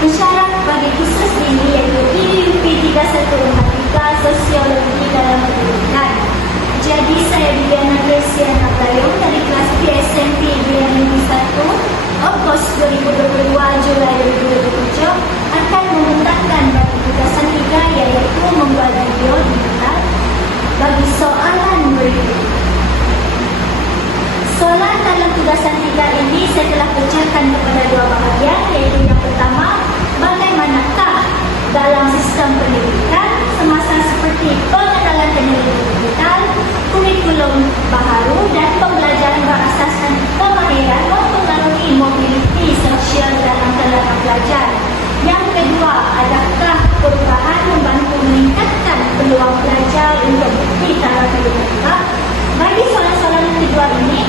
Isyarat bagi khusus ini iaitu IUP 314 Sosiologi dalam Pendidikan. Jadi saya Diana Gracia Naglayong dari kelas PSMP Grade 1 Ogos 2022 Julai 2027 akan menggunakan bagi tugasan 3 iaitu membuat video digital bagi soalan berikut. Soalan dalam tugasan 3 ini saya telah pecahkan kepada 2 bahagian, iaitu yang pertama, bagaimanakah dalam sistem pendidikan semasa seperti pengenalan teknologi digital, kurikulum baharu dan pembelajaran berasaskan kemahiran mempengaruhi mobiliti sosial dalam kalangan pelajar. Yang kedua, adakah perubahan membantu meningkatkan peluang pelajar untuk bukti taraf hidup? Bagi soalan-soalan kedua ini,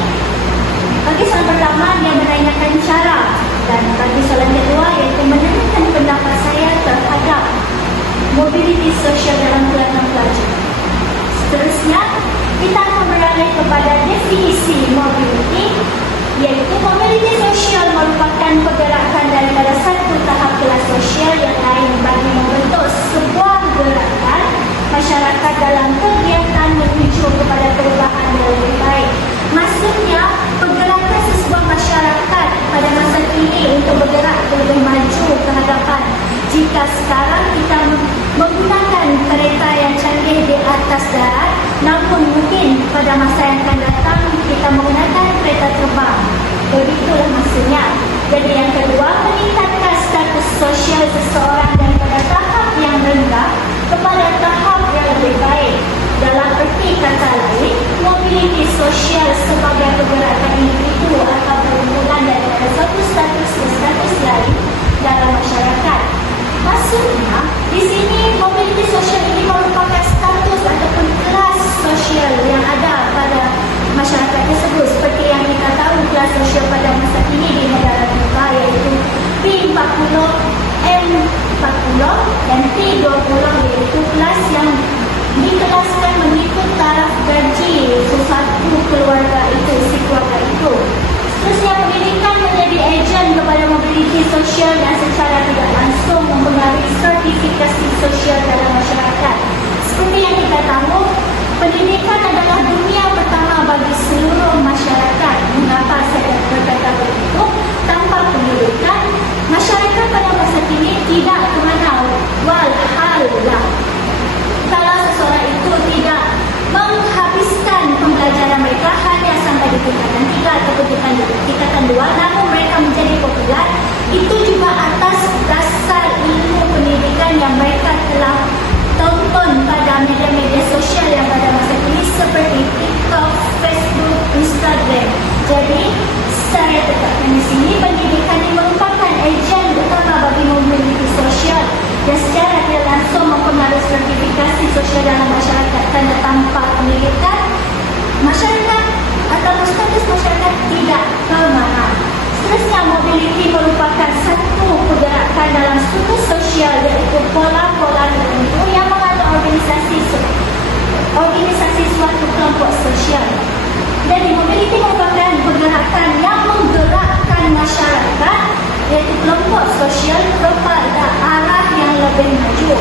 bagi soalan pertama dia menanyakan cara, dan bagi soalan kedua iaitu menanyakan pendapat saya terhadap mobiliti sosial dalam kalangan pelajar. Seterusnya, kita akan beralih kepada definisi mobiliti, iaitu mobiliti sosial merupakan pergerakan daripada satu tahap kelas sosial yang lain bagi membentuk sebuah gerakan masyarakat dalam kegiatan menuju kepada perubahan yang lebih baik. Maksudnya, pergerakan sesebuah masyarakat pada masa kini untuk bergerak lebih maju ke hadapan. Jika sekarang kita menggunakan kereta yang canggih di atas darat, namun mungkin pada masa yang akan datang kita menggunakan kereta terbang. Begitulah maksudnya. Jadi yang kedua, meningkatkan status sosial seseorang daripada tahap yang rendah kepada tahap yang lebih baik. Dalam erti kata lain, mobiliti sosial sebagai pergerakan individu atau perkumpulan daripada satu status ke status lain dalam masyarakat. Maksudnya, di sini mobiliti sosial ini merupakan status ataupun kelas sosial yang ada pada masyarakat tersebut. Seperti yang kita tahu, kelas sosial pada masa kini di negara kita iaitu P40, M40 dan P20 iaitu kelas yang dikelaskan mengikut taraf gaji sesuatu keluarga itu, si keluarga itu. Seterusnya, pendidikan menjadi ejen kepada mobiliti sosial yang secara tidak langsung mempengaruhi sertifikasi sosial dalam masyarakat. Seperti yang kita tahu, pendidikan adalah dunia pertama bagi seluruh masyarakat. Mengapa saya berkata begitu? Tanpa pendidikan, masyarakat pada masa kini tidak mengenal walhalah. Kalau seseorang itu tidak menghabiskan pembelajaran mereka hanya sampai di tingkatan 3 atau tingkatan 2, namun mereka menjadi popular, itu juga atas dasar ilmu pendidikan yang mereka telah tonton pada media-media sosial yang pada masa kini seperti TikTok, Facebook, Instagram. Jadi, saya tetapkan di sini, pendidikan ini merupakan ejen utama bagi mobiliti sosial dan secara tidak langsung mempengaruhi sertifikasi sosial dalam masyarakat. Kerana tanpa pendidikan, masyarakat atau status masyarakat tidak kemana. Seterusnya, mobiliti merupakan satu pergerakan dalam struktur sosial iaitu pola-pola tertentu yang mengandung organisasi suatu kelompok sosial. Jadi, mobiliti merupakan pergerakan yang menggerakkan masyarakat iaitu kelompok sosial kepada arah yang lebih maju.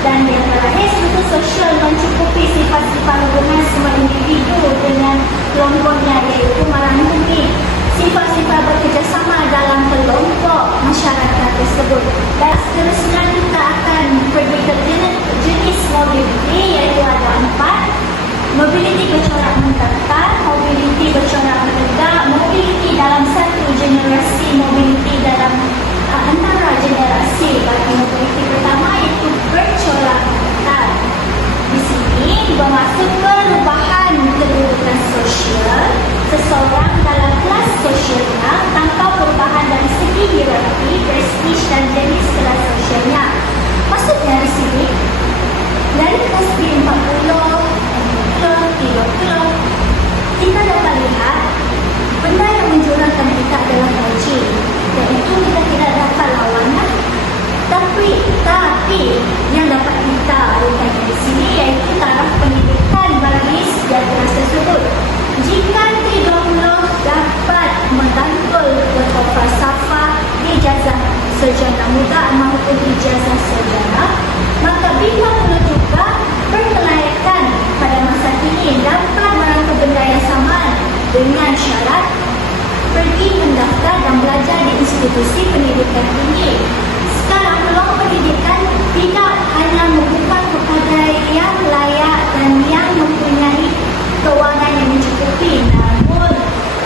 Dan yang terakhir, struktur sosial mencukupi sifat-sifat hubungan semua individu dengan kelompoknya iaitu merangkumi sifat-sifat bekerjasama dalam kelompok masyarakat tersebut. Dan seterusnya kita akan pergi ke jenis mobiliti iaitu ada 4. Mobiliti bercorak menetap, mobiliti bercorak menegak, mobiliti dalam satu generasi, mobiliti dalam antara generasi. Bagi mobiliti pertama iaitu bercorak menetap. Di sini bermaksud perubahan kedudukan sosial seseorang dalam kelas sosialnya tanpa perubahan dari segi hierarki, prestis dan jenis kelas sosialnya. Maksudnya di sini, dari kelas P40, 30, kita dapat lihat benda yang menjurangkan kita adalah gaji, dan itu kita tidak dapat lawannya. Tapi yang dapat kita lakukan di sini iaitu taraf pendidikan bagi setiap kelas tersebut. Jika P20 dapat mendangkul ke falsafah, ijazah sarjana muda institusi pendidikan tinggi. Sekarang peluang pendidikan tidak hanya membuka kepada yang layak dan yang mempunyai kewangan yang mencukupi, namun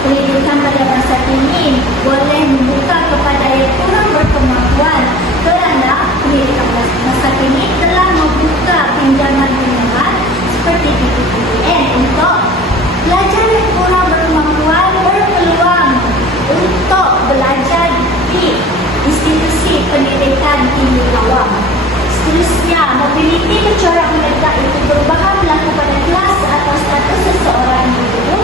pendidikan pada masa kini boleh membuka kepada yang kurang berkemampuan kerana pendidikan masa kini telah membuka pinjaman pinjaman seperti PPPN untuk pelajar yang kurang berkemampuan berpeluang untuk belajar di institusi pendidikan tinggi awam. Seterusnya, mobiliti bercorak menegak itu perubahan berlaku pada kelas atau status seseorang individu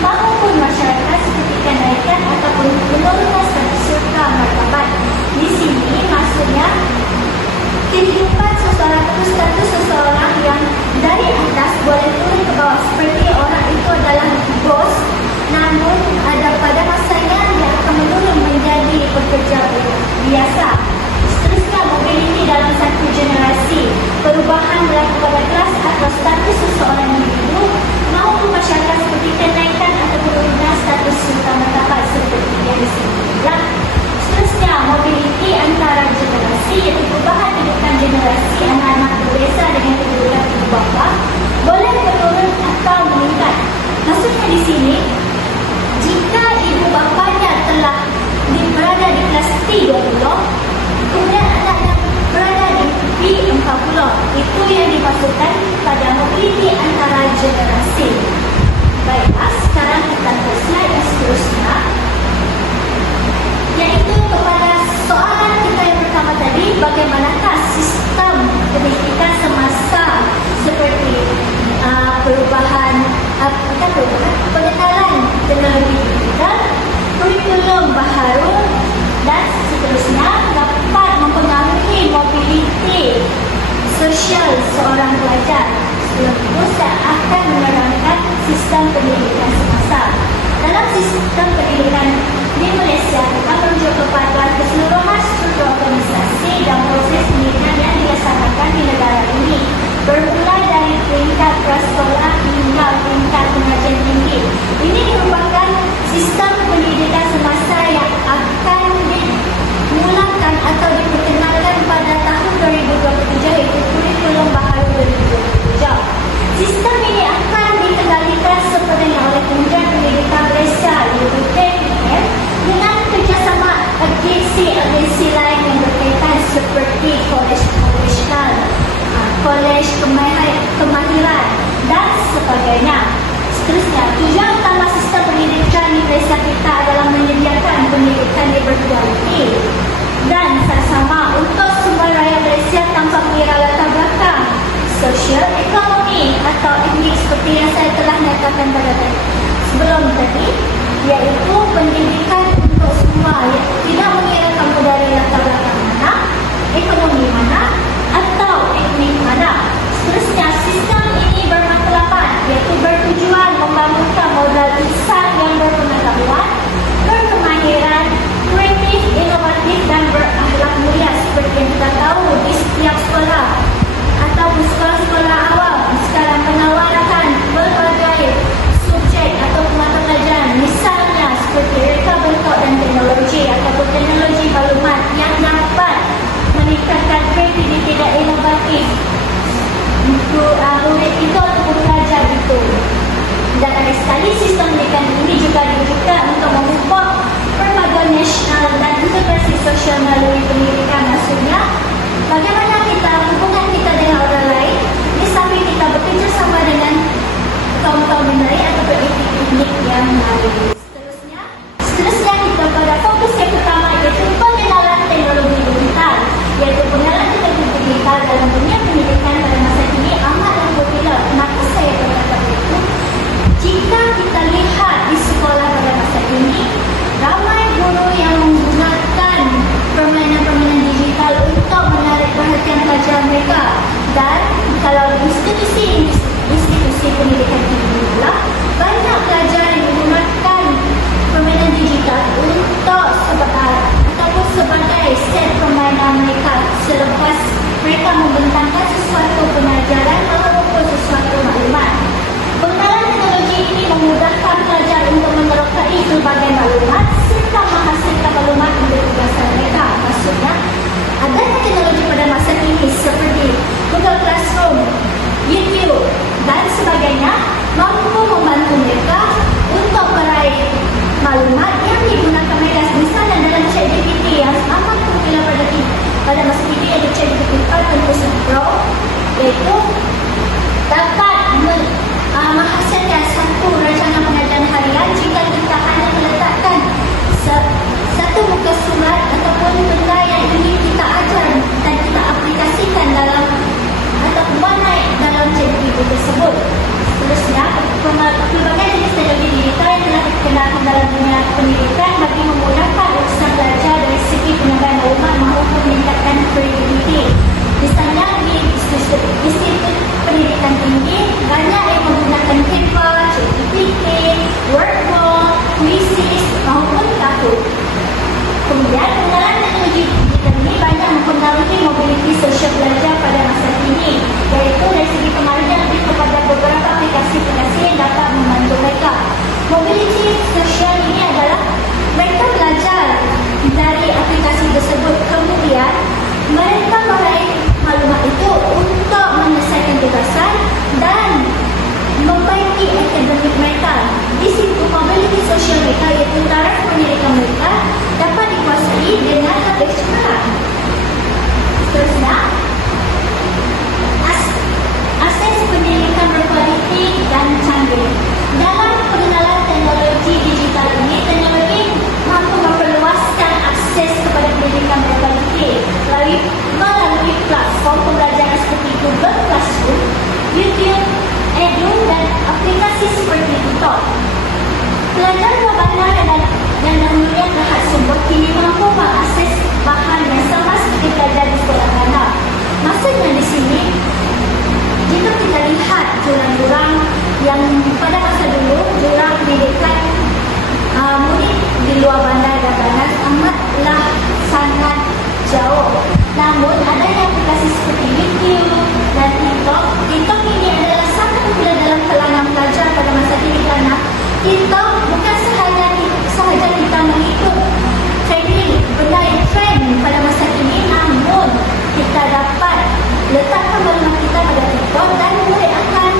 maupun masyarakat seperti kenaikan ataupun penurunan status serta martabat. Di sini maksudnya kehidupan seseorang atau status seseorang yang dari atas boleh turun ke bawah, seperti orang itu adalah bos, namun ada pada masanya dia akan menurun menjadi pekerja biasa. Seterusnya, mobiliti dalam satu generasi, perubahan berlaku pada kelas atau status seseorang individu maupun masyarakat seperti kenaikan atau penurunan status serta martabat seperti yang disebutkan. Seterusnya, mobiliti antara generasi, iaitu perubahan kehidupan generasi anak-anak berbeza dengan kehidupan ibu bapa boleh menurun atau meningkat. Maksudnya di sini, jika ibu bapanya telah berada di kelas T20, kemudian anaknya berada di B40, itu yang dimaksudkan pada mobiliti antara generasi. Baiklah, sekarang kita ke slide yang seterusnya, iaitu kepada soalan kita yang pertama tadi, bagaimanakah sistem pendidikan semasa seperti perubahan pengenalan teknologi digital, kurikulum baharu dan seterusnya dapat mempengaruhi mobiliti sosial seorang pelajar. Sebelum itu, saya akan menerangkan sistem pendidikan semasa. Dalam sistem pendidikan di Malaysia, kita merujuk kepada keseluruhan struktur organisasi dan proses pendidikan yang dilaksanakan di negara ini, bermula dari peringkat prasekolah hingga peringkat pengajian tinggi. Ini merupakan sistem pendidikan semasa yang akan dimulakan atau diperkenalkan pada tahun 2027, iaitu kurikulum baharu 2027. Sistem ini akan dikendalikan sepenuhnya oleh Kementerian Pendidikan Malaysia, iaitu KPM, dengan kerjasama agensi lain yang berkaitan seperti kolej profesional, kolej kemahiran dan sebagainya. Seterusnya, tujuan utama sistem pendidikan di Malaysia kita adalah menyediakan pendidikan yang berkualiti dan sama untuk semua rakyat Malaysia tanpa mengira latar belakang sosial, ekonomi atau etnik seperti yang saya telah nyatakan pada sebelum tadi, iaitu pendidikan untuk semua, tidak mengira kamu dari latar belakang mana, ekonomi mana atau etnik mana. Seterusnya, sistem ini bermatlamat, iaitu bertujuan membangunkan modal insan yang berpengetahuan, berkemahiran, kreatif, inovatif dan berakhlak mulia seperti yang kita tahu di setiap sekolah atau sekolah-sekolah awam sekarang menawarkan berbagai subjek atau mata pelajaran lainnya mampu membantu mereka untuk meraih maklumat yang digunakan mereka misalnya dalam ChatGPT yang amat popular pada masa kini ada ChatGPT 5.0 Pro, iaitu dapat menghasilkan satu rancangan pengajaran harian jika kita hanya meletakkan satu muka surat ataupun benda yang ingin kita ajar dan kita aplikasikan dalam atau naik dalam ChatGPT tersebut. Seterusnya, pelbagai jenis teknologi digital yang telah dikenalkan dalam dunia pendidikan bagi memudahkan urusan belajar dari segi penyampaian maklumat maupun meningkatkan produktiviti. Misalnya di institut pendidikan tinggi, banyak yang menggunakan Canva, ChatGPT, Wordwall, Quizzes maupun Kahoot. Kemudian, penggunaan teknologi digital ini banyak mempengaruhi mobiliti sosial belajar pada masa kini, iaitu dari segi kemajuan lebih kepada beberapa aplikasi-aplikasi yang dapat membantu mereka. Mobiliti sosial ini adalah mereka belajar dari aplikasi tersebut, kemudian mereka meraih maklumat itu untuk menyelesaikan tugasan dan membaiki akademik mereka. Di situ mobiliti sosial mereka iaitu taraf pendidikan mereka dapat dikuasai dengan lebih cepat. Seterusnya, akses pendidikan berkualiti dan canggih. Dalam pengenalan teknologi digital ini, teknologi mampu memperluaskan akses kepada pendidikan berkualiti melalui platform pembelajaran seperti Google Classroom, YouTube, Edu dan aplikasi seperti TikTok. Pelajar luar bandar dan dahulunya terhad sumber kini mampu mengakses bahan yang sama seperti pelajar di sekolah bandar. Maksudnya di sini, jika kita lihat jurang-jurang yang pada masa dulu, jurang pendidikan murid di luar bandar dan bandar amatlah sangat jauh. Namun, adanya aplikasi seperti YouTube dan TikTok. TikTok ini adalah sangat popular dalam kalangan pelajar pada masa kini kerana TikTok bukan sahaja kita mengikut trending benda yang trend pada masa kini, namun kita dapat letakkan maklumat kita pada TikTok dan murid akan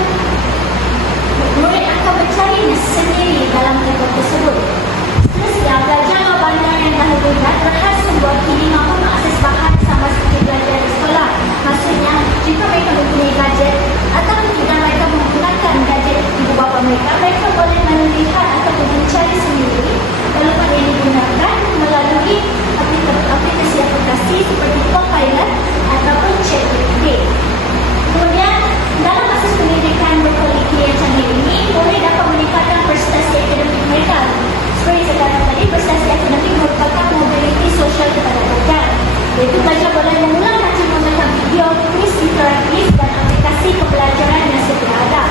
mencarinya sendiri dalam TikTok tersebut. Seterusnya, pelajar luar bandar yang dahulunya terhad sumber kini mampu mengakses bahan sama seperti belajar di sekolah. Maksudnya, jika mereka mempunyai gadget atau tidak mereka menggunakan gadget ibu bapa mereka, mereka boleh melihat ataupun mencari sendiri maklumat yang digunakan melalui aplikasi-aplikasi seperti Copilot ataupun ChatGPT. Kemudian, dalam akses pendidikan berkualiti yang canggih ini, murid dapat meningkatkan prestasi akademik mereka. Seperti sekarang tadi, prestasi akademik merupakan mobiliti sosial kepada pelajar. Iaitu pelajar boleh mengulang kaji menggunakan video, kuis interaktif dan aplikasi pembelajaran yang sedia ada.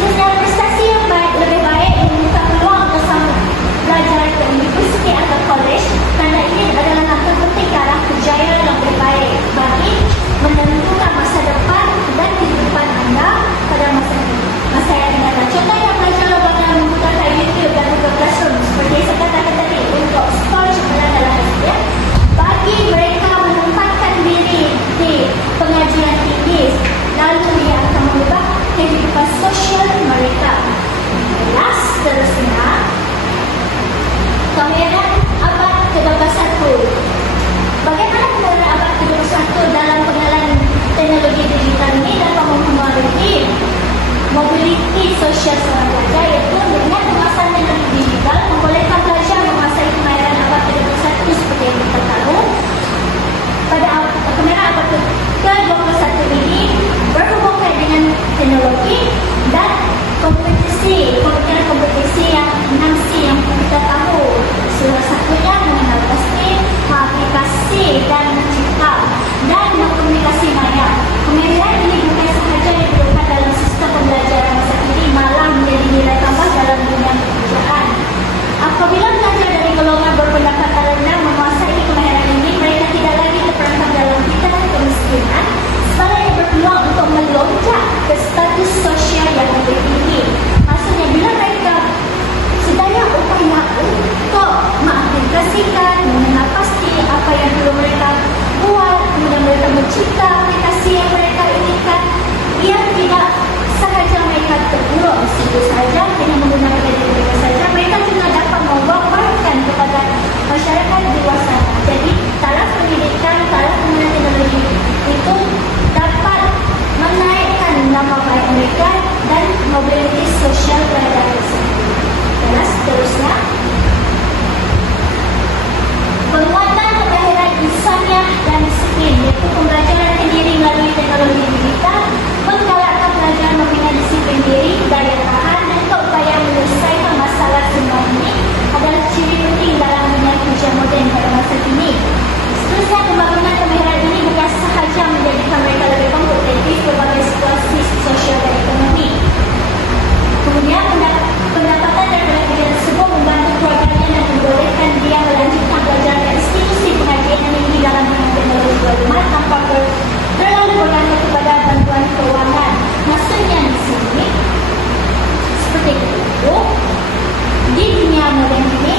Secara prestasi yang lebih baik membuka peluang untuk sama belajar ke universiti atau college, kerana ini adalah langkah penting ke arah kejayaan yang lebih baik bagi menentukan masa depan dan kehidupan anda pada masa yang akan datang. Contohnya, pelajar luar bandar menggunakan YouTube dan Google Classroom seperti saya katakan tadi untuk sekolah dalam ya, bagi mereka menempatkan diri di pengajian tinggi, lalu ia akan mengubah kehidupan sosial mereka. Seterusnya, kemahiran abad ke-21. Bagaimana kemahiran abad ke-21 dalam pengenalan teknologi digital ini dapat mempengaruhi mobiliti sosial seorang pelajar, iaitu dengan penguasaan teknologi digital membolehkan pelajar menguasai kemahiran abad ke-21 seperti yang kita tahu. Pada kemahiran abad ke-21 ini berhubungan dengan teknologi dan kompetisi yang 6C yang kita tahu. Salah satunya mengenal pasti, aplikasi dan mencipta dan berkomunikasi maya. Kemahiran ini bukan sahaja diperlukan dalam sistem pembelajaran masa kini, malah menjadi nilai tambah dalam dunia pekerjaan. Apabila pelajar dari golongan berpendapatan rendah menguasai kemahiran ini, mereka tidak lagi terperangkap dalam fitnah kemiskinan, sebaliknya berpeluang untuk melonjak ke status sosial mengembangkan mobilitas sosial pada tersebut. Dan seterusnya, penguatan kemahiran insaniah dan disiplin, yaitu pembelajaran sendiri melalui teknologi digital, menggalakkan pelajar membina disiplin diri, daya tahan, dan upaya menyelesaikan masalah semua ini adalah ciri penting dalam dunia kerja moden pada masa kini. Seterusnya, pembangunan kemahiran ini bukan sahaja menjadikan mereka lebih kompetitif berbagai situasi sosial dan ekonomi. Kemudian, pendapatan daripada kerja tersebut membantu keluarganya dan membolehkan dia melanjutkan belajar di institusi pengajian tinggi dalam bidang teknologi maklumat tanpa terlalu bergantung kepada bantuan keuangan. Maksudnya di sini, seperti itu, di dunia moden ini,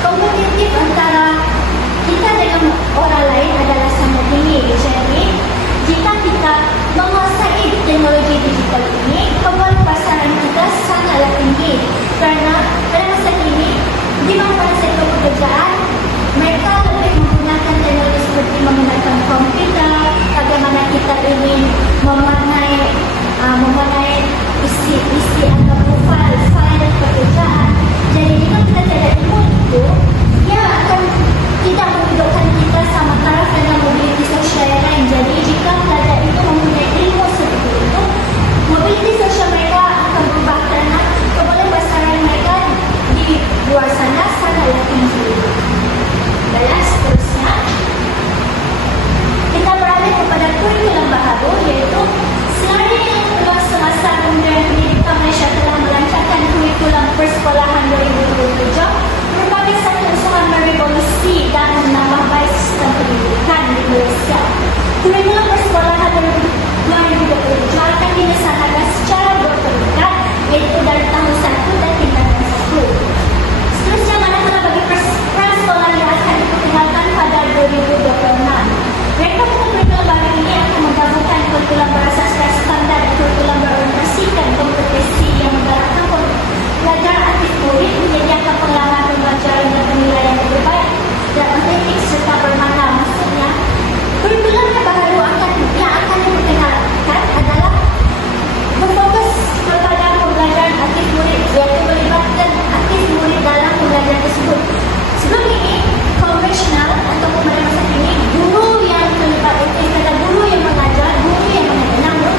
kompetitif antara kita dengan orang lain adalah sangat tinggi. Jadi, jika kita menguasai teknologi digital ini, peluang pasaran kita sangatlah tinggi. Kerana pada masa ini, di mana sektor pekerjaan, mereka lebih menggunakan teknologi seperti menggunakan komputer, bagaimana kita ingin memanai isi atau file pekerjaan. Jadi, jika kita tidak ilmu itu, ia akan tidak menghidupkan kita sama taraf dengan mobilitas sosial yang lain. Jadi, jika pelajar itu mempunyai ilmu seperti itu, mobilitas sosial mereka akan berubah kerana kebolehan pasaran mereka di luar sana sangatlah tinggi. Dan seterusnya, kita beralih kepada kurikulum baharu, iaitu selain peluang semasa Kementerian Pendidikan Malaysia telah melancarkan kurikulum persekolahan 2027, merupakan satu usaha merevolusi dan menambah baik sistem pendidikan di Malaysia. Kurikulum persekolahan 2027 akan dilaksanakan secara berperingkat, iaitu dari tahun 1 dan tingkatan 1. Seterusnya, manakala bagi prasekolah yang akan diperkenalkan pada 2026. Mereka kurikulum baru ini akan menggabungkan kurikulum berasaskan standar dan kurikulum berorientasikan kompetisi yang menggalakkan pelajar aktif murid menyediakan pengalaman pembelajaran dan penilaian yang lebih baik dan otentik serta bermakna. Maksudnya, kurikulum yang baru yang akan diperkenalkan adalah berfokus kepada pembelajaran aktif murid, iaitu melibatkan aktif murid dalam pembelajaran tersebut. Sebelum ini, konvensional ataupun pada masa ini, guru yang terlibat itu kata guru yang mengajar, guru yang mengajar. Namun,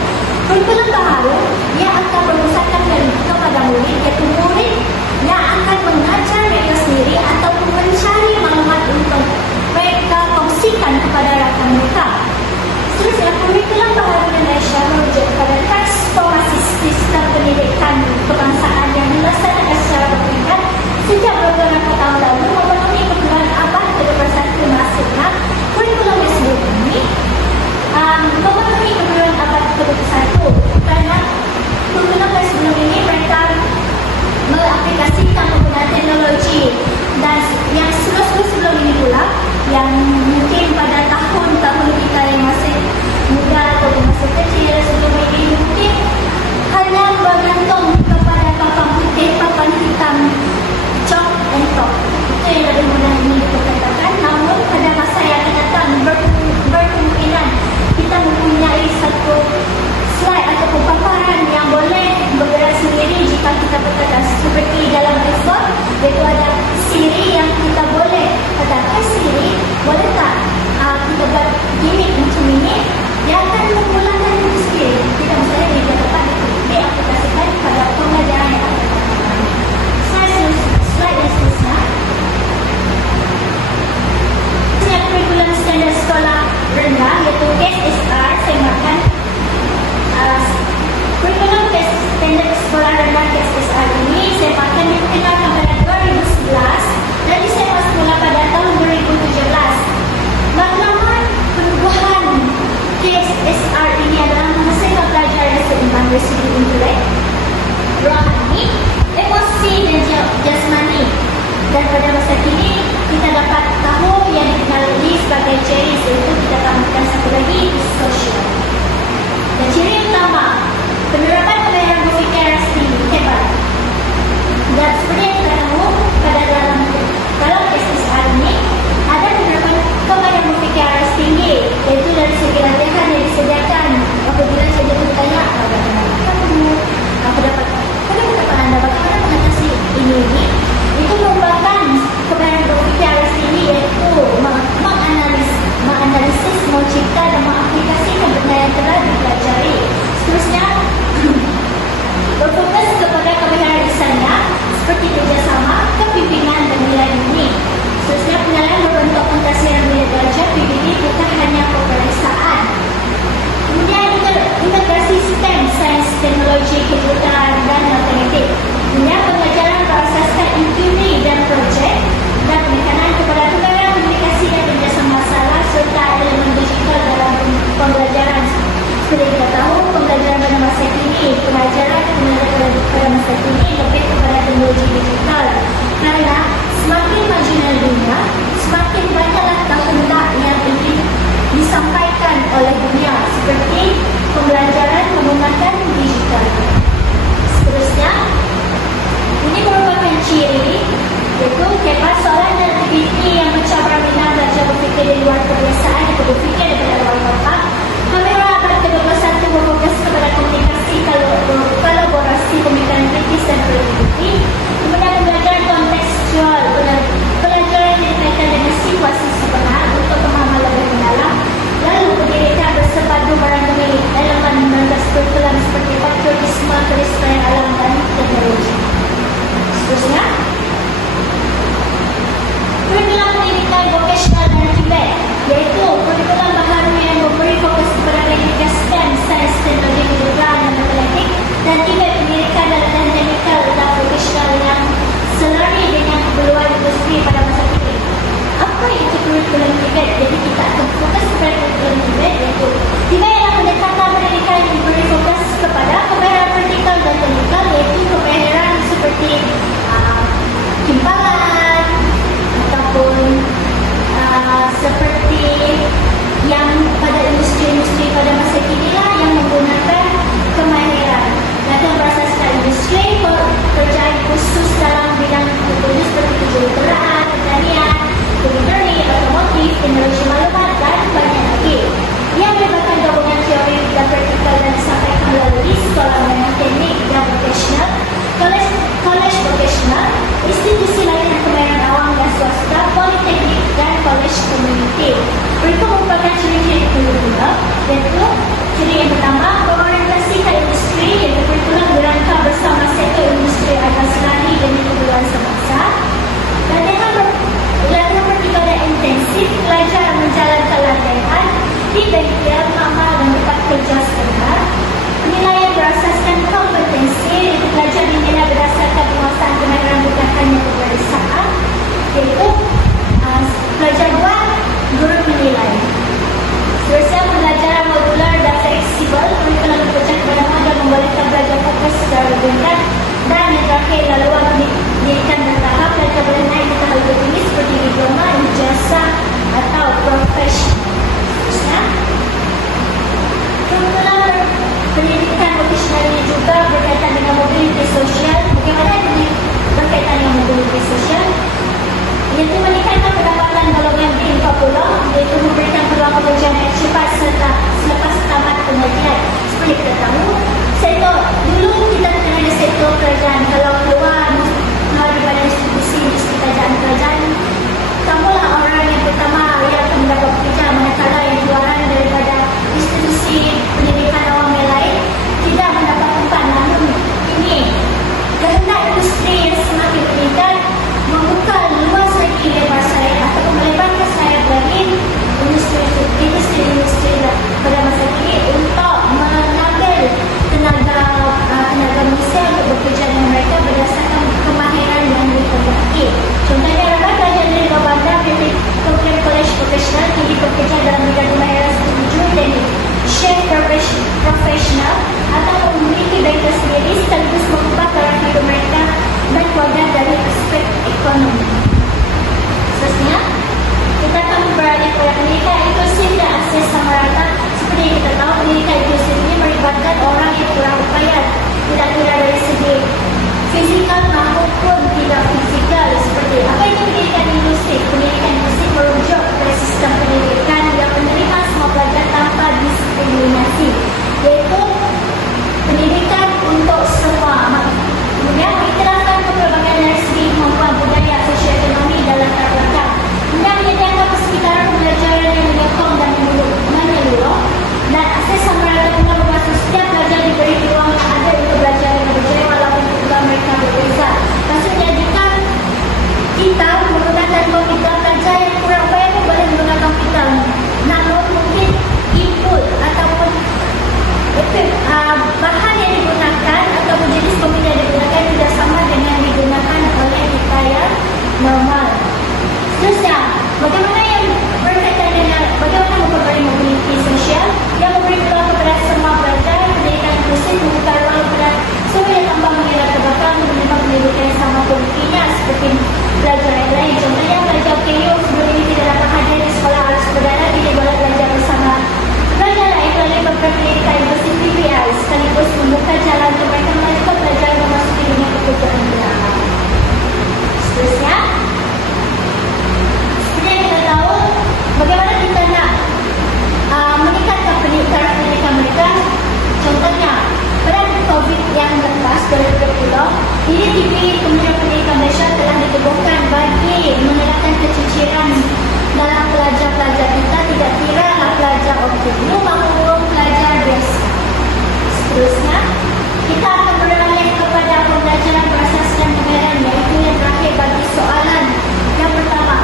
kurikulum baru yang akan berpusatkan kepada murid, iaitu murid yang akan mengajar mereka sendiri ataupun mencari maklumat untuk mereka kongsikan kepada rakan mereka. Seterusnya, kurikulum baharu Malaysia merujuk kepada transformasi sistem pendidikan kebangsaan yang dilaksanakan secara berperingkat sejak beberapa tahun lalu memenuhi kebutuhan abad ke-21. Maksudnya, kurikulum yang sebelum ini memenuhi kebutuhan abad ke-21 kerana kurikulum yang sebelum ini mereka mengaplikasikan penggunaan teknologi, dan yang sebelum ini pula yang mungkin pada tahun-tahun kita yang masih muda atau masih kecil sebelum ini mungkin hanya bergantung kepada papan putih, papan hitam, chalk and talk. Itu yang lebih mudah ini diperkatakan. Namun pada masa yang akan datang berkemungkinan kita mempunyai satu slide ataupun paparan yang boleh bergerak sendiri jika kita berkata seperti dalam iPhone, iaitu ada Siri yang kita boleh katakan, Siri boleh tak kita buat gimmick macam ini, dia akan memulangkan itu sendiri. Kita misalnya dia dapat diaplikasikan pada pengajaran yang akan datang. Slide yang seterusnya, kurikulum standard sekolah rendah, iaitu SSR. Saya makan kurikulum standard sekolah rendah SSR ini saya makan diperkenalkan pada 2011 dan disewa semula pada tahun 2017. Maklumat perubahan KSSR ini adalah menghasilkan pelajar yang seimbang dari segi intelek, rohani, emosi dan jasmani. Dan pada masa kini kita dapat tahu yang dikenali sebagai CHERIS, iaitu kita tambahkan satu lagi sosial. Dan ciri utama penerapan pembayaran berfikir tinggi hebat. Dan seperti yang kita tahu pada dalam SSR ini ada penerapan pembayaran berfikir tinggi, iaitu dari segi latihan yang disediakan apabila saja bertanya bagaimana kamu, teknologi komputer dan matematik. Kemudian pengajaran berasaskan teori dan projek dan penekanan kepada kemahiran komunikasi dan penjelasan masalah serta elemen digital dalam pembelajaran. Seperti kita tahu, pembelajaran pada masa kini, pengajaran pada masa kini lebih kepada teknologi digital. Karena semakin majunya dunia, semakin banyaklah kehendak yang ingin disampaikan oleh dunia seperti pembelajaran menggunakan digital. Seterusnya, ini merupakan ciri iaitu soalan dan aktiviti yang mencabar minat belajar berfikir di luar kebiasaan atau berfikir daripada luar kotak. Kamera abad ke-21 berfokus kepada komunikasi, kolaborasi, pemikiran kritis dan kreativiti. Kemudian pembelajaran kontekstual, pelajaran yang dikaitkan dengan situasi sebenar untuk pemahaman lebih mendalam. Lalu pendidikan bersepadu barang demi elemen berbagai kurikulum seperti patriotisme, keniscayaan alam dan teknologi. Seterusnya, kurikulum pendidikan vokasional dan Tibet, iaitu kurikulum baharu yang memberi fokus kepada pendidikan STEM, sains, teknologi, kebudayaan dan matematik, dan Tibet pendidikan dan teknikal dan vokasional yang selari dengan keperluan industri pada masa kini. Apa itu kurikulum Tibet? Jadi kita akan fokus kepada kurikulum Tibet, iaitu Tibet yang pendekatan pendidikan yang diberi fokus kepada kemahiran praktikal dan teknikal, iaitu kemahiran seperti timbangan ataupun seperti yang pada industri-industri pada masa kini lah yang menggunakan kemahiran. Mereka berasaskan industri pekerjaan khusus dalam bidang tertentu seperti kejuruteraan, pertanian, kulineri, otomotif, teknologi maklumat dan banyak lagi. Ia melibatkan gabungan teori dan praktikal dan disampaikan melalui sekolah menengah teknik dan vokasional, kolej vokasional, institusi latihan kemahiran awam dan swasta, politeknik dan kolej komuniti. Berikut merupakan ciri-ciri kurikulum, iaitu ciri yang pertama, berorientasi ke industri, iaitu kurikulum berangka bersama sektor industri agar selari dengan keperluan semasa. Latihan praktikal dan intensif, pelajar menjalankan latihan di bengkel, amal dan tempat kerja sebenar. Penilaian berasaskan kompetensi, iaitu pelajar dinilai berdasarkan penguasaan kemahiran bukan hanya peperiksaan, iaitu pelajar buat, guru menilai. Seterusnya, pembelajaran modular dan fleksibel, kurikulum bekerja kepada model membolehkan belajar fokus secara bergantian, dan yang terakhir laluan pendidikan bertahap, belajar boleh naik ke tahap lebih tinggi seperti diploma, ijazah atau profesi. Seterusnya, kurikulum pendidikan vokasional ini juga berkaitan dengan mobiliti sosial. Bagaimana ini berkaitan dengan mobiliti sosial? Iaitu meningkatkan pendapatan golongan B40, iaitu memberikan peluang pekerjaan yang cepat serta selepas tamat pengajian. Seperti kita tahu, sektor dulu kita terkena di sektor kerajaan. Kalau keluar daripada institusi kerajaan, kamulah orang yang pertama yang akan mendapat pekerjaan, manakala yang keluaran daripada institusi pendidikan awam yang lain tidak mendapat tempat. Namun ini kehendak industri yang semakin meningkat membuka luas lagi lebar sayap atau melebarkan sayap lagi industri pada masa kini untuk mengambil tenaga manusia untuk bekerja dengan mereka berdasarkan kemahiran yang diperlukan. Contohnya adalah pelajar dari luar bandar program kolej profesional kini bekerja dalam bidang kemahiran seperti juruteknik, chef profesional atau memiliki bengkel sendiri sekaligus mengubah cara hidup mereka dan keluarga dari aspek ekonomi. Seterusnya, kita akan beralih kepada pendidikan inklusif dan akses sama rata. Seperti yang kita tahu, pendidikan inklusif ini melibatkan orang yang kurang upaya, tidak kira dari segi fizikal maupun tidak fizikal. Seperti apa itu pendidikan inklusif? Pendidikan inklusif merujuk kepada sistem pendidikan yang menerima semua pelajar tanpa diskriminasi, yaitu pendidikan untuk semua. Kemudian mengiktirafkan kepelbagaian dari segi kemampuan budaya, sosioekonomi dan latar belakang. Kemudian menyediakan persekitaran pembelajaran yang menyokong dan menyeluruh, dan akses sama rata guna bermaksud setiap pelajar diberi ruang yang ada untuk belajar dengan berjaya walaupun kebutuhan mereka berbeza. Maksudnya jika kita menggunakan komputer pelajar seperti pelajar yang lain. Contohnya pelajar KU sebelum ini tidak dapat hadir di sekolah alas perdana, tidak boleh belajar bersama pelajar lain melalui program pendidikan inklusif PBI sekaligus membuka jalan untuk mereka melanjutkan belajar memasuki dunia pekerjaan bersama. Seterusnya, seperti yang kita tahu, bagaimana kita nak meningkatkan pendidikan mereka. Contohnya, pada COVID yang lepas 2020, IDP Kementerian Pendidikan Malaysia telah ditubuhkan bagi mengelakkan keciciran dalam pelajar-pelajar kita, tidak kiralah pelajar OKU maupun pelajar biasa. Seterusnya, kita akan beralih kepada pembelajaran berasaskan kemahiran, iaitu yang terakhir bagi soalan. Yang pertama,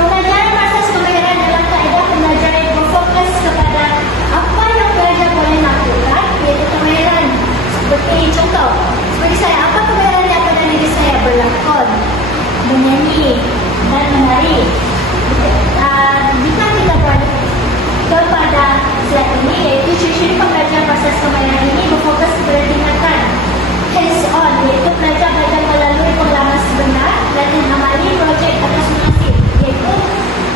pembelajaran berasaskan kemahiran adalah kaedah pembelajaran yang berfokus kepada apa yang pelajar boleh lakukan, iaitu kemahiran. Seperti contoh, seperti saya, apa kemahiran yang pada diri saya? Berlakon, menyanyi dan menari. Jika kita beralih kepada slide ini, iaitu ciri-ciri pembelajaran berasaskan kemahiran ini berfokus kepada tingkatan hands on, iaitu pelajar belajar melalui pengalaman sebenar, latihan amali, projek atau simulasi, iaitu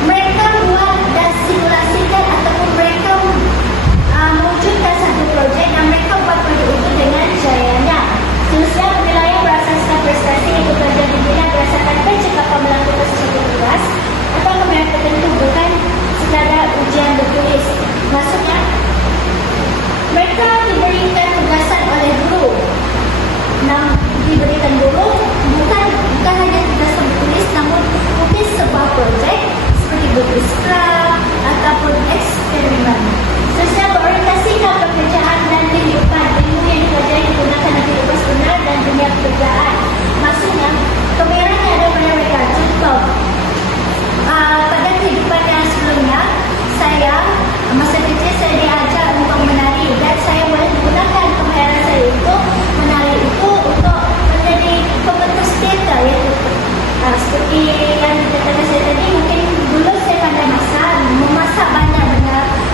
mereka buat dan simulasikan ataupun mereka mewujudkan satu projek dan mereka buat projek itu dengan jayanya. Seterusnya, penilaian berasaskan prestasi, iaitu pelajar dinilai berdasarkan pencekapan melakukan sesuatu tugas atau kemahiran tertentu, bukan sekadar ujian bertulis. Maksudnya, mereka diberikan tugasan oleh guru. Diberikan guru bukan hanya tugasan bertulis, namun mungkin sebuah projek seperti bertulis craft ataupun eksperimen. Seterusnya, berorientasikan pekerjaan dan kehidupan. Ilmu yang dipelajari digunakan dalam kehidupan sebenar dan dunia pekerjaan. Maksudnya, kemahiran yang ada pada mereka. Contoh, pada kehidupan yang sebelumnya, masa kecil saya diajar untuk menari dan saya boleh menggunakan kemahiran saya untuk menari itu untuk menjadi pembentuk teater, iaitu seperti yang dikatakan saya tadi, mungkin dulu saya pandai memasak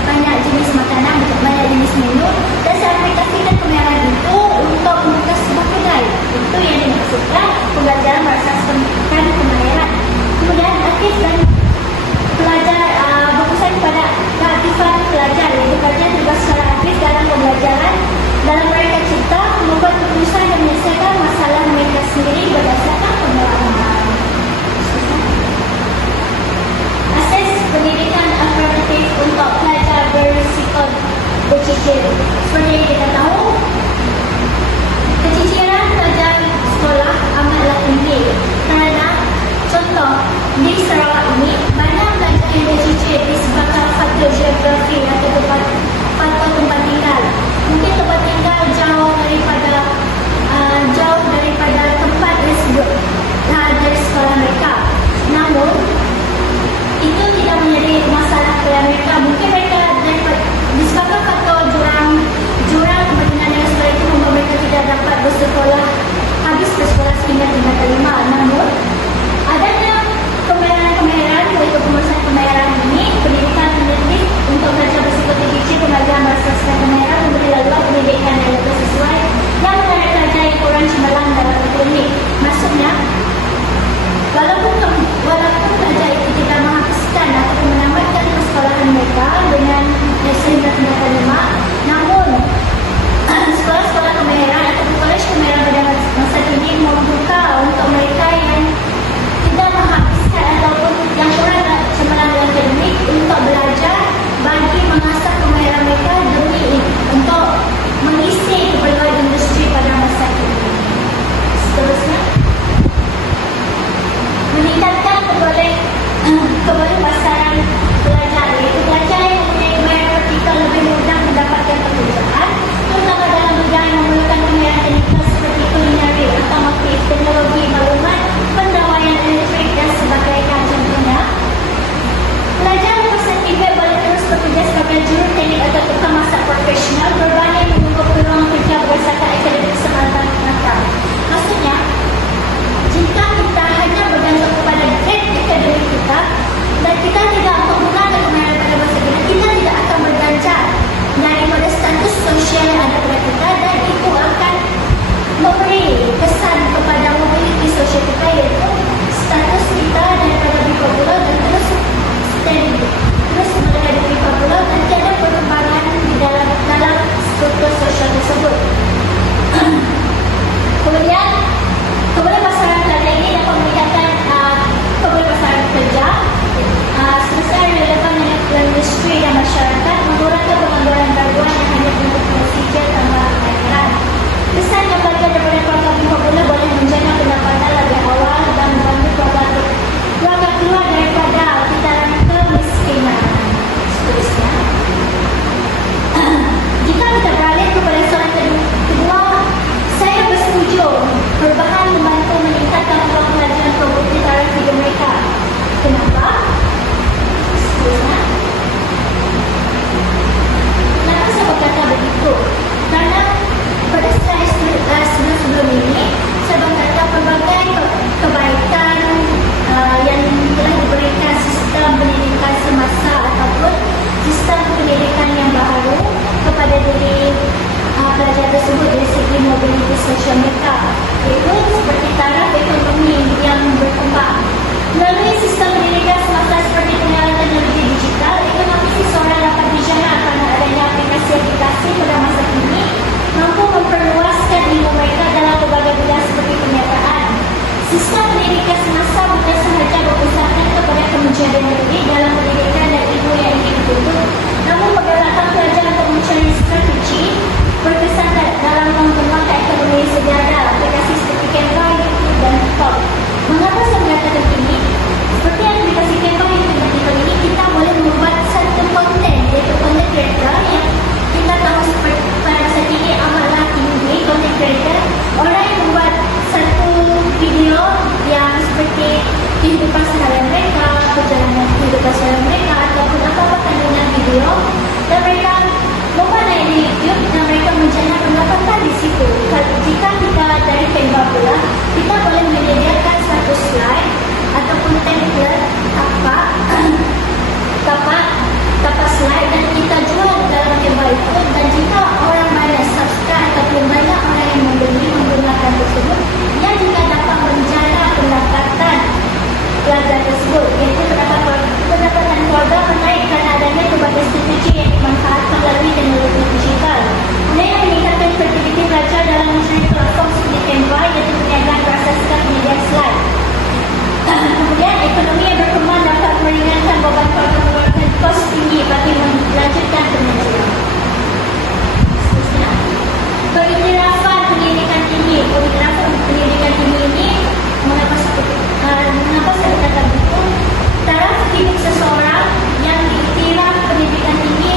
banyak jenis makanan, banyak jenis menu, dan saya aplikasikan kemahiran itu untuk membuka sebuah kedai. Itu yang dimaksudkan pembelajaran berasaskan kemahiran. Kemudian aktif dan pelajar berfokus pada keaktifan pelajar, iaitu pelajar tugas secara aktif dalam pembelajaran, dalam mereka cipta, membuat keputusan dan menyelesaikan masalah mereka sendiri berdasarkan pengalaman. Akses pendidikan afirmatif untuk pelajar berisiko bercicir. Seperti yang kita tahu, keciciran pelajar sekolah amatlah tinggi kerana contoh di Sarawak ini banyak pelajar yang bercicir disebabkan faktor geografi atau faktor tempat tinggal. Mungkin tempat tinggal jauh daripada tempat tersebut dari sekolah mereka. Namun itu tidak menjadi masalah kepada mereka. Mungkin mereka disebabkan faktor jurang berkenaan dengan sekolah itu membuat mereka tidak dapat habis bersekolah sehingga tingkat kelima. Namun adanya kemahiran, yaitu pengurusan kemahiran ini, pendidikan pendidik untuk pelajar konsisten terus menghadapi pula dan tiada perkembangan di dalam struktur sosial tersebut. Kemudian masyarakat pelajar ini dapat meningkatkan keberpasaran kerja, selesai relevan dengan industri dan masyarakat, mengurangkan pengangguran baruan yang hanya untuk sijil tambah pelajaran. Pesan yang belajar daripada program Bihobula boleh menjana pendapatan lebih awal dan membantu keluarga keluar daripada kitaran kemiskinan. Seterusnya, jika kita beralih kepada soalan kedua, saya bersetuju perubahan membantu meningkatkan peluang pelajaran produktif taraf hidup mereka. Kenapa? Seterusnya, kenapa saya berkata begitu? Karena pada slide sebelum ini, saya berkata pelbagai kebaikan yang telah diberikan sistem pendidikan semasa ataupun sistem pendidikan yang baru kepada diri pelajar tersebut dari segi mobilitas sosial mereka, iaitu seperti taraf ekonomi yang berkembang. Melalui sistem pendidikan semasa seperti penggunaan teknologi digital, ekonomi seseorang dapat dijana kerana adanya aplikasi-aplikasi pada masa kini mampu memperluaskan ilmu mereka dalam berbagai bidang seperti perniagaan. Sistem pendidikan semasa bukan sahaja berpusatkan kepada kemajuan negeri dalam pendidikan dan ilmu yang ingin dituntut, namun pergerakan pelajar untuk mencari strategi berkesan dalam mengembangkan ekonomi sejahtera, aplikasi seperti Canva, YouTube dan TikTok. Mengapa saya mengatakan ini? Seperti aplikasi Canva, YouTube dan TikTok ini, kita boleh membuat satu konten, iaitu konten creator yang kita tahu seperti pada masa kini amatlah tinggi konten creator. Orang yang membuat satu video yang seperti kehidupan seharian mereka, perjalanan kehidupan seharian mereka ataupun apa-apa kandungan video, dan mereka membuat naik di YouTube dan mereka menjana pendapatan di situ. Jika kita dari Canva pula, kita boleh menyediakan satu slide ataupun template tapak slide dan kita jual dalam Canva itu, dan jika orang banyak subscribe ataupun banyak orang yang membeli menggunakan tersebut, ia juga dapat menjana pendapatan pelajar tersebut, iaitu pendapatan keluarga menaik kerana adanya berbagai strategi yang dimanfaatkan melalui teknologi digital. Kemudian meningkatkan produktiviti pelajar dalam mencari platform seperti Canva, iaitu perniagaan berasaskan penyediaan slide. Kemudian ekonomi yang berkembang dapat meringankan beban keluarga mengeluarkan kos tinggi bagi melanjutkan pendidikan. Seterusnya, pengiktirafan pendidikan tinggi. Pengiktirafan pendidikan tinggi ini mengapa saya kata begitu? Taraf hidup seseorang yang diiktiraf pendidikan tinggi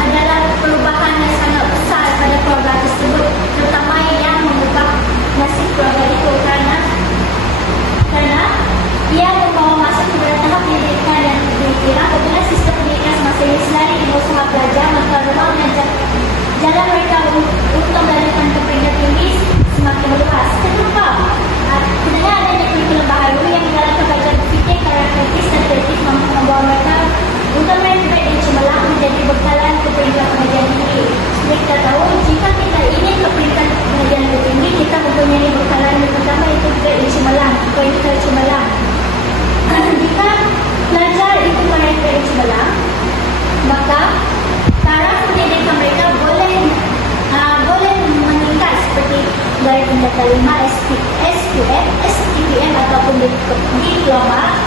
adalah perubahan yang sangat besar pada keluarga tersebut, terutama yang mengubah nasib keluarga itu kerana ia membawa masuk kepada tahap pendidikan yang diiktiraf. Apabila sistem pendidikan semasa ini selari di usaha pelajar, maka ruang dan jalan mereka untuk melanjutkan ke peringkat tinggi semakin luas. Kenapa? Sebenarnya adanya kurikulum baru yang digalakkan pelajar berfikir secara kritis dan kreatif mampu membawa mereka untuk mereka di cemerlang menjadi bekalan ke peringkat pengajian tinggi. Seperti kita tahu, jika kita ingin ke peringkat pengajian tinggi, kita mempunyai bekalan yang pertama itu grade cemerlang, peringkat cemerlang. Jika pelajar itu meraih grade cemerlang, maka taraf pendidikan mereka boleh meningkat seperti dari tingkatan 5 SPM, STPM ataupun diploma.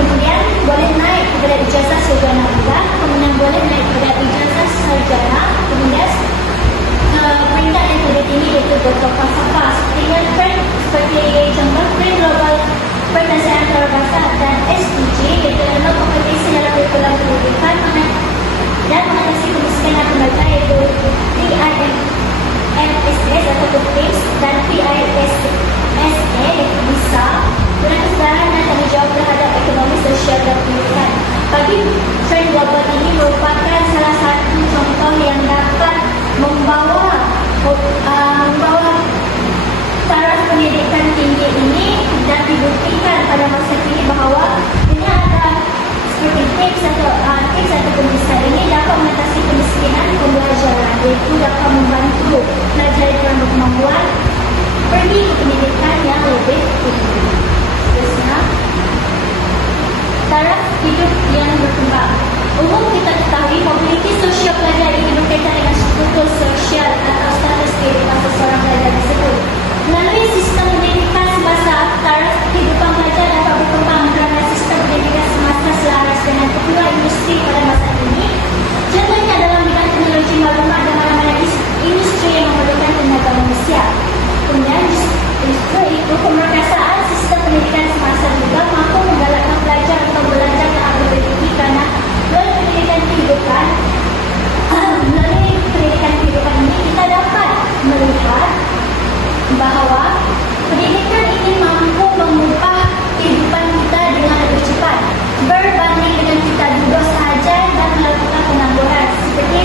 Kemudian boleh naik kepada ijazah sarjana muda, kemudian boleh naik kepada ijazah sarjana, kemudian peringkat yang lebih tinggi iaitu doktor falsafah. Seperti contoh Green Global Pertanian Antarabangsa dan SDG, iaitu adalah kompetisi dalam kurikulum pendidikan dan mengatasi kemiskinan remaja, iaitu PIMSS atau PIMS dan PISSA, iaitu BISA, guna kesedaran dan tanggungjawab terhadap ekonomi, sosial dan pendidikan. Bagi trend global ini merupakan salah satu contoh yang dapat membawa taraf pendidikan tinggi ini, dan dibuktikan pada masa kini bahawa dengan ada seperti tips atau bisa ini dapat mengatasi kemiskinan pembelajaran, iaitu dapat membantu pelajar yang berkemampuan pergi ke pendidikan yang lebih tinggi. Seterusnya, taraf hidup yang berkembang. Umum kita ketahui mobiliti sosial pelajar ini berkaitan dengan struktur sosial atau status kehidupan seseorang pelajar tersebut. Melalui sistem pendidikan semasa, taraf kehidupan pelajar dapat berkembang kerana sistem pendidikan semasa selaras dengan keperluan industri pada masa ini. Contohnya dalam bidang teknologi maklumat dan mana-mana industri yang memerlukan tenaga manusia. Kemudian, justru itu pemerkasaan sistem pendidikan semasa juga mampu menggalakkan pelajar untuk belajar dan berpendidikan kerana melalui pendidikan kehidupan, ini kita dapat melihat bahawa pendidikan ini mampu mengubah kehidupan kita dengan lebih cepat berbanding dengan kita duduk sahaja dan melakukan pengangguran. Seperti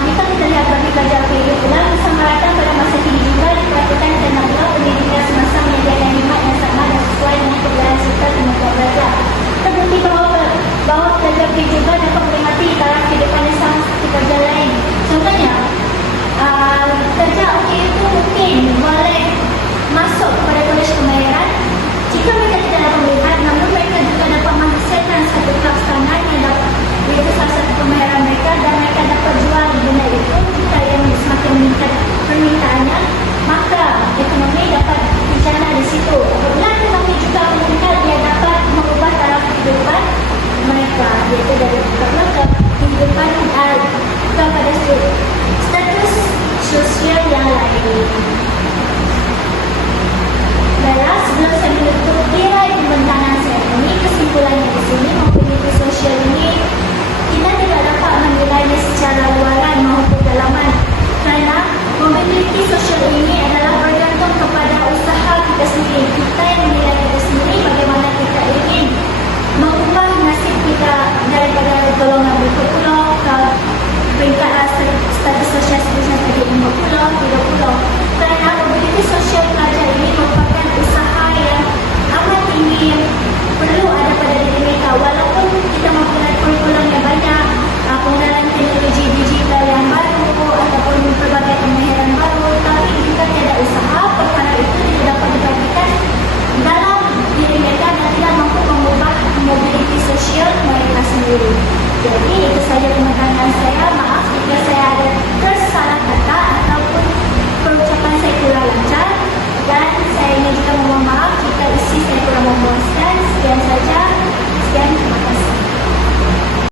jika kita lihat bagi pelajar kehidupan bersama rata pada masa kini juga diperhatikan dan belau pendidikan semasa menyediakan khidmat yang sama dan sesuai dengan kebenaran serta kemampuan pelajar. Terbukti bahawa pelajar juga dapat menikmati taraf kehidupan yang sama seperti pelajar lain. Contohnya, kerja okey itu mungkin boleh masuk kepada kolej kemahiran jika mereka tidak dapat melihat, namun mereka juga dapat menghasilkan satu tahap standar yang dapat menjadi salah satu kemahiran mereka dan mereka dapat jual benda itu jika yang semakin meningkat permintaannya, maka ekonomi dapat berjalan di situ. Apabila ekonomi juga meningkat, dia dapat mengubah taraf kehidupan mereka, iaitu dari kehidupan kepada status sosial yang lain. Baiklah, sebelum saya menutup tirai pembentaran saya ini, kesimpulannya di sini, mobiliti sosial ini kita tidak dapat menilainya secara luaran maupun dalaman kerana mobiliti sosial